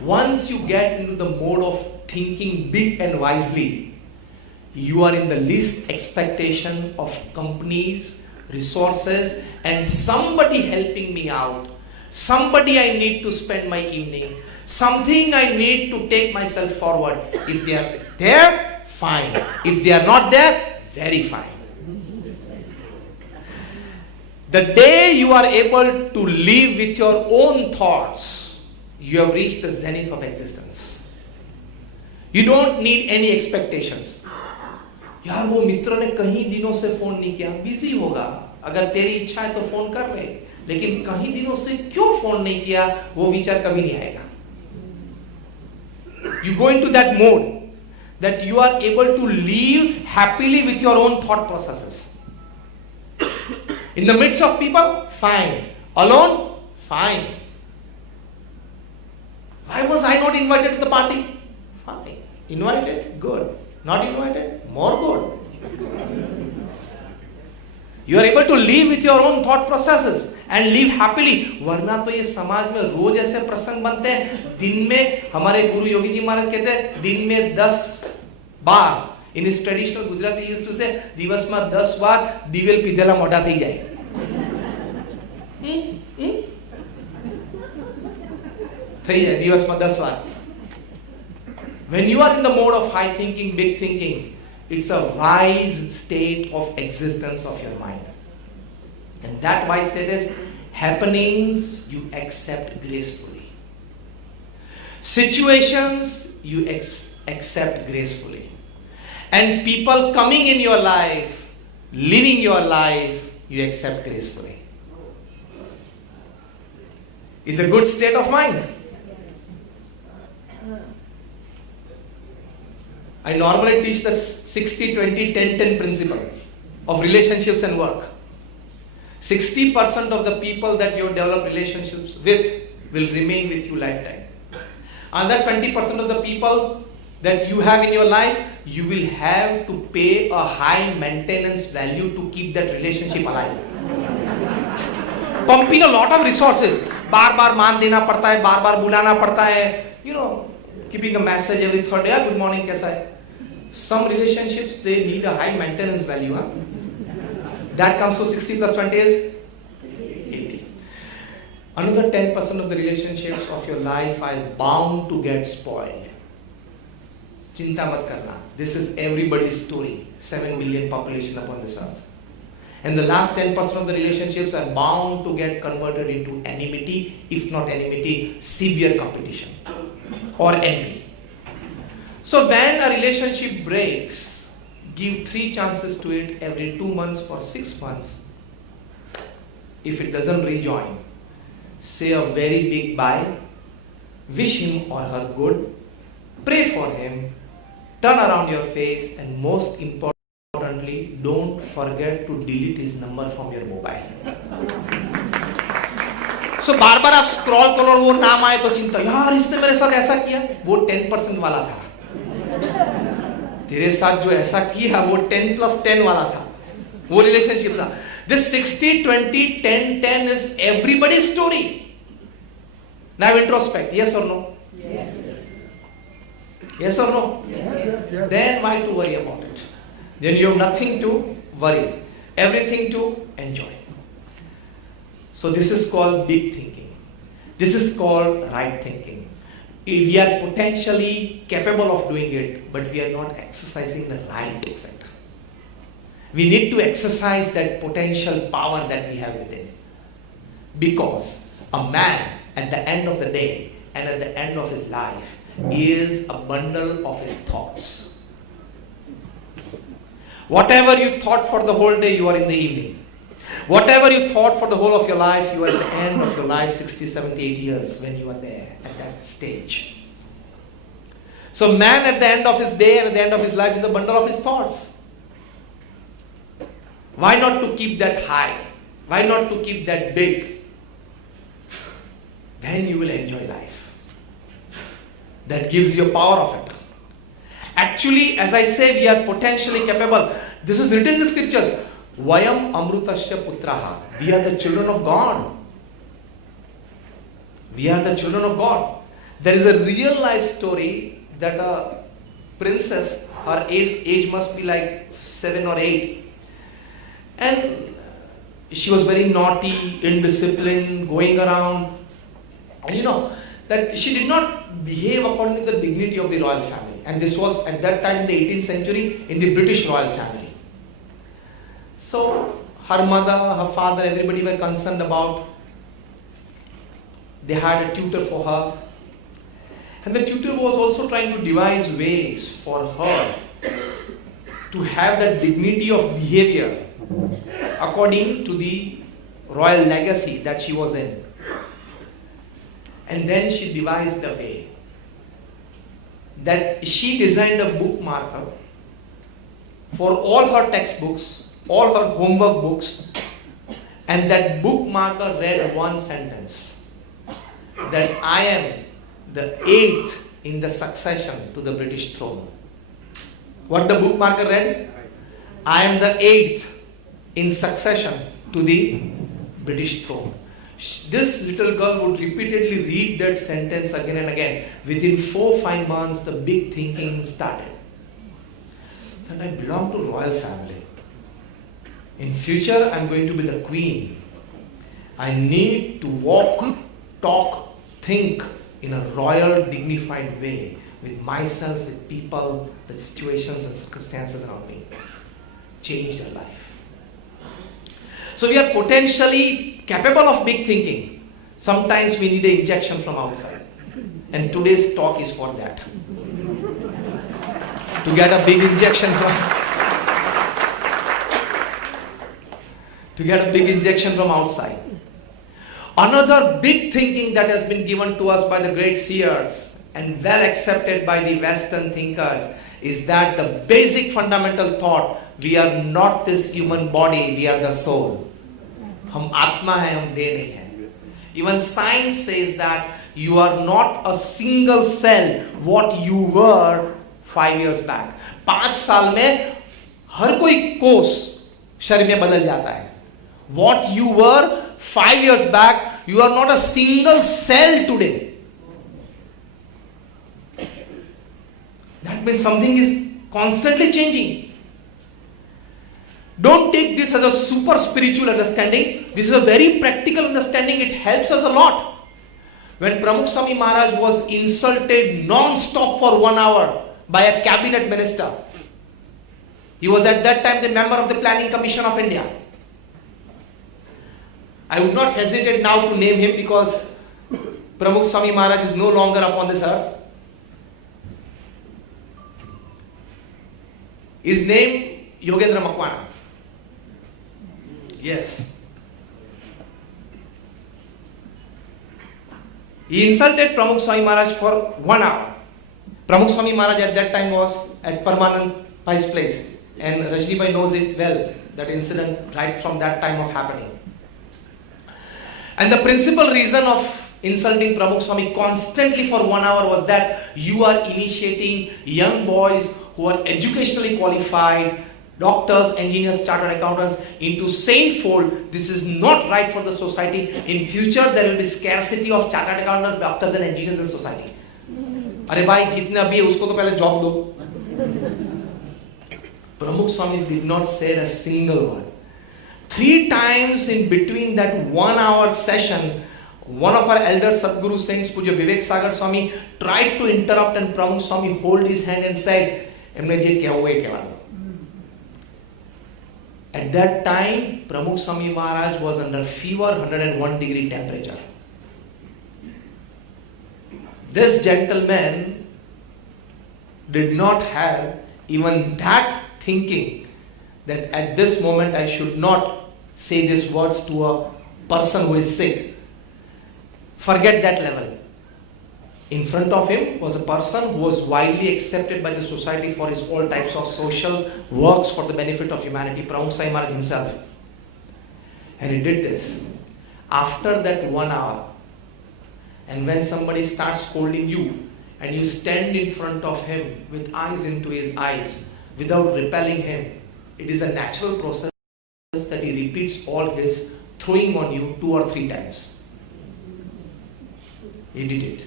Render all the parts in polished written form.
Once you get into the mode of thinking big and wisely, you are in the least expectation of companies, resources, and somebody helping me out. Somebody I need to spend my evening. Something I need to take myself forward. If they are there, fine. If they are not there, very fine. The day you are able to live with your own thoughts, you have reached the zenith of existence. You don't need any expectations. यार वो मित्र ने कहीं दिनों से phone नहीं किया, busy होगा, अगर तेरी इच्छा है तो फोन कर ले, लेकिन कहीं दिनों से क्यों फोन नहीं किया, वो विचार कभी नहीं आएगा. You go into that mode that you are able to live happily with your own thought processes. In the midst of people, fine. Alone, fine. Why was I not invited to the party? Fine. Invited? Good. Not invited? More good. You are able to live with your own thought processes and live happily. वरना तो ये समाज में रोज ऐसे प्रसंग बनते हैं. दिन में हमारे गुरु योगी जी महाराज कहते हैं दिन में 10 बार. In his traditional Gujarati he used to say દિવસ માં 10 વાર દિવેલ પીધેલા મોઢા થઈ જાય. થઈ જાય દિવસ માં 10 વાર. When you are in the mode of high thinking, big thinking, it's a wise state of existence of your mind. And that wise state is happenings you accept gracefully. Situations you accept gracefully. And people coming in your life, living your life, you accept gracefully. It's a good state of mind. I normally teach the 60-20-10-10 principle of relationships and work. 60% of the people that you develop relationships with will remain with you lifetime. Another 20% of the people that you have in your life, you will have to pay a high maintenance value to keep that relationship alive. Pumping a lot of resources. बार-बार मान देना पड़ता है, बार-बार बुलाना पड़ता है. You know, keeping a message every third day. Good morning, कैसा है? Some relationships, they need a high maintenance value. Huh? That comes to 60 plus 20 is 80. Another 10% of the relationships of your life are bound to get spoiled. Chinta mat karna. This is everybody's story. 7 billion population upon this earth. And the last 10% of the relationships are bound to get converted into enmity, if not enmity, severe competition or envy. So when a relationship breaks, give 3 chances to it every 2 months for 6 months. If it doesn't rejoin, say a very big bye, wish him or her good, pray for him, turn around your face, and most importantly, don't forget to delete his number from your mobile. So बार-बार आप scroll करो और वो नाम आए तो चिंता, यार इसने मेरे साथ ऐसा किया, वो 10% वाला था. तेरे साथ जो ऐसा किया वो 10+10 वाला था. वो रिलेशनशिप था. This 60-20-10-10 is everybody's story. Now introspect. Yes or no? Yes. Yes or no? Yes. Then why to worry about it? Then you have nothing to worry. Everything to enjoy. So this is called big thinking. This is called right thinking. We are potentially capable of doing it, but we are not exercising the right of it. We need to exercise that potential power that we have within. Because a man at the end of the day and at the end of his life is a bundle of his thoughts. Whatever you thought for the whole day, you are in the evening. Whatever you thought for the whole of your life, you are at the end of your life, 60, 70, 80 years when you are there at that stage. So man at the end of his day and at the end of his life is a bundle of his thoughts. Why not to keep that high? Why not to keep that big? Then you will enjoy life. That gives you power of it. Actually, as I say, we are potentially capable. This is written in the scriptures. Vayam amrutasya putraha. We are the children of God. We are the children of God. There is a real life story that a princess, her age must be like 7 or 8, and she was very naughty, indisciplined, going around, and that she did not behave according to the dignity of the royal family. And this was at that time in the 18th century in the British royal family. So her mother, her father, everybody were concerned about. They had a tutor for her. And the tutor was also trying to devise ways for her to have that dignity of behavior according to the royal legacy that she was in. And then she devised a way that she designed a bookmarker for all her textbooks, all her homework books, and that bookmarker read one sentence, that I am the 8th in the succession to the British throne. What the bookmarker read? I am the 8th in succession to the British throne. This little girl would repeatedly read that sentence again and again. Within 4-5 months, the big thinking started. That I belong to royal family. In future, I am going to be the queen. I need to walk, talk, think in a royal, dignified way with myself, with people, with situations and circumstances around me. Change their life. So we are potentially capable of big thinking. Sometimes we need an injection from outside. And today's talk is for that. To get a big injection from outside. Another big thinking that has been given to us by the great seers and well accepted by the Western thinkers is that the basic fundamental thought, we are not this human body, we are the soul. हम आत्मा है, हम देह नहीं है. Even science says that you are not a single cell what you were 5 years back. 5 साल में हर कोई कोष शरीर में बदल जाता है. What you were 5 years back, you are not a single cell today. That means something is constantly changing. Don't take this as a super spiritual understanding. This is a very practical understanding. It helps us a lot. When Pramukh Swami Maharaj was insulted non-stop for 1 hour by a cabinet minister, he was at that time the member of the Planning Commission of India. I would not hesitate now to name him because Pramukh Swami Maharaj is no longer upon this earth. His name, Yogendra Makwana. Yes. He insulted Pramukh Swami Maharaj for 1 hour. Pramukh Swami Maharaj at that time was at Paramanand Bhai's place. And Rajni Bhai knows it well, that incident right from that time of happening. And the principal reason of insulting Pramukh Swami constantly for 1 hour was that you are initiating young boys who are educationally qualified, doctors, engineers, chartered accountants into same fold. This is not right for the society. In future, there will be scarcity of chartered accountants, doctors and engineers in society. अरे भाई जितने अभी है उसको तो पहले job दो. Pramukh Swami did not say a single word. 3 times in between that 1 hour session, one of our elder Sadguru saints, Puja Vivek Sagar Swami, tried to interrupt and Pramukh Swami hold his hand and said, "एमने जे क्या हुए क्या वाला." At that time, Pramukh Swami Maharaj was under fever, 101 degree temperature. This gentleman did not have even that thinking that at this moment I should not say these words to a person who is sick. Forget that level. In front of him was a person who was widely accepted by the society for his all types of social works for the benefit of humanity, Pramukh Swami Maharaj himself. And he did this. After that 1 hour, and when somebody starts scolding you, and you stand in front of him with eyes into his eyes, without repelling him, it is a natural process that he repeats all his throwing on you 2 or 3 times. He did it.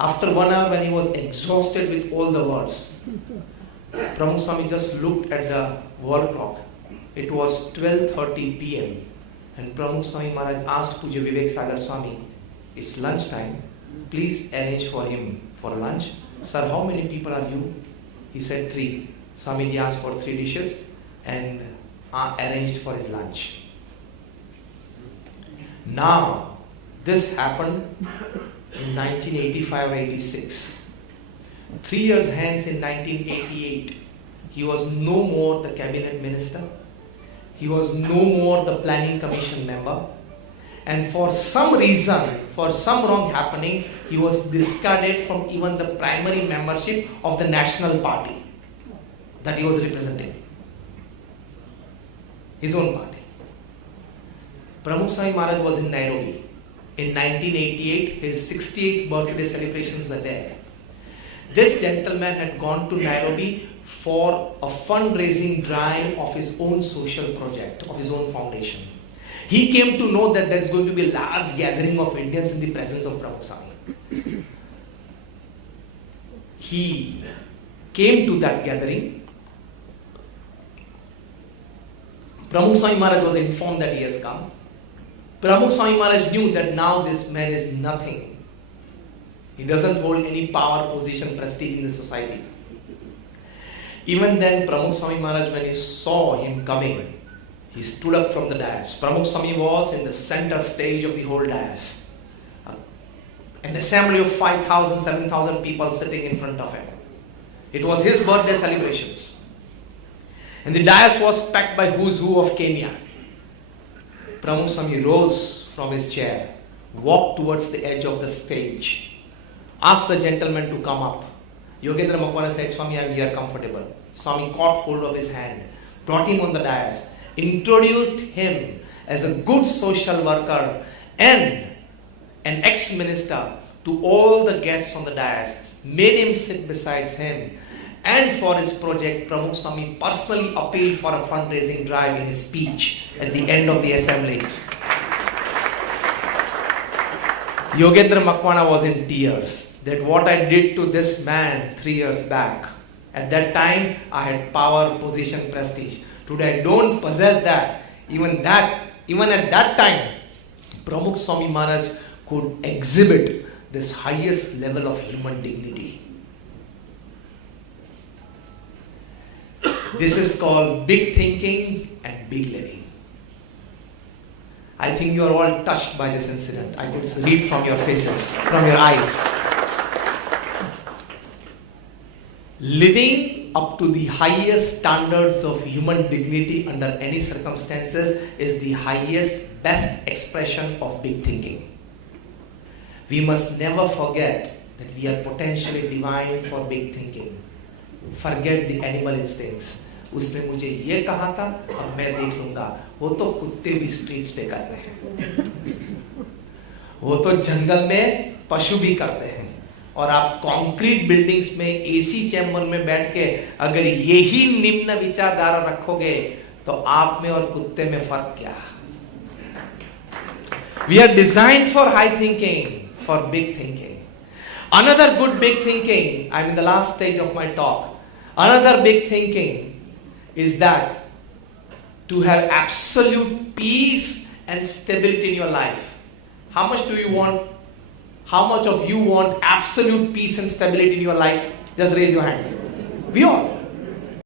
After 1 hour, when he was exhausted with all the words, Pramukh Swami just looked at the wall clock. It was 12:30 p.m. And Pramukh Swami Maharaj asked Puja Vivek Sagar Swami, it's lunchtime, please arrange for him for lunch. Sir, how many people are you? He said 3. Swamiji asked for 3 dishes and arranged for his lunch. Now, this happened in 1985-86. 3 years hence in 1988, he was no more the cabinet minister. He was no more the planning commission member. And for some reason, for some wrong happening, he was discarded from even the primary membership of the national party that he was representing. His own party. Pramukh Swami Maharaj was in Nairobi. In 1988, his 68th birthday celebrations were there. This gentleman had gone to Nairobi for a fundraising drive of his own social project, of his own foundation. He came to know that there is going to be a large gathering of Indians in the presence of Pramukh Swami. He came to that gathering. Pramukh Swami Maharaj was informed that he has come. Pramukh Swami Maharaj knew that now this man is nothing. He doesn't hold any power, position, prestige in the society. Even then, Pramukh Swami Maharaj, when he saw him coming, he stood up from the dais. Pramukh Swami was in the center stage of the whole dais. An assembly of 5,000, 7,000 people sitting in front of him. It was his birthday celebrations. And the dais was packed by who's who of Kenya. Pramukh Swami rose from his chair, walked towards the edge of the stage, asked the gentleman to come up. Yogendra Makwana said, Swami, I am here comfortable. Swami caught hold of his hand, brought him on the dais, introduced him as a good social worker and an ex-minister to all the guests on the dais, made him sit beside him, and for his project, Pramukh Swami personally appealed for a fundraising drive in his speech at the end of the assembly. Yogendra Makwana was in tears that what I did to this man 3 years back. At that time, I had power, position, prestige. Today, I don't possess that. Even at that time, Pramukh Swami Maharaj could exhibit this highest level of human dignity. This is called big thinking and big living. I think you are all touched by this incident. I could read from your faces, from your eyes. Living up to the highest standards of human dignity under any circumstances is the highest, best expression of big thinking. We must never forget that we are potentially divine for big thinking. Forget the animal instincts. उसने मुझे ये कहा था, अब मैं देख लूंगा. वो तो कुत्ते भी स्ट्रीट्स पे करते हैं. वो तो जंगल में पशु भी करते हैं. और आप कंक्रीट बिल्डिंग्स में एसी चैम्बर में बैठ के अगर यही निम्न विचारधारा रखोगे तो आप में और कुत्ते में फर्क क्या? We are designed for high thinking, for big thinking. Another good big thinking, I'm in the last stage of my talk. Another big thinking is that to have absolute peace and stability in your life. How much do you want? How much of you want absolute peace and stability in your life? Just raise your hands. We all.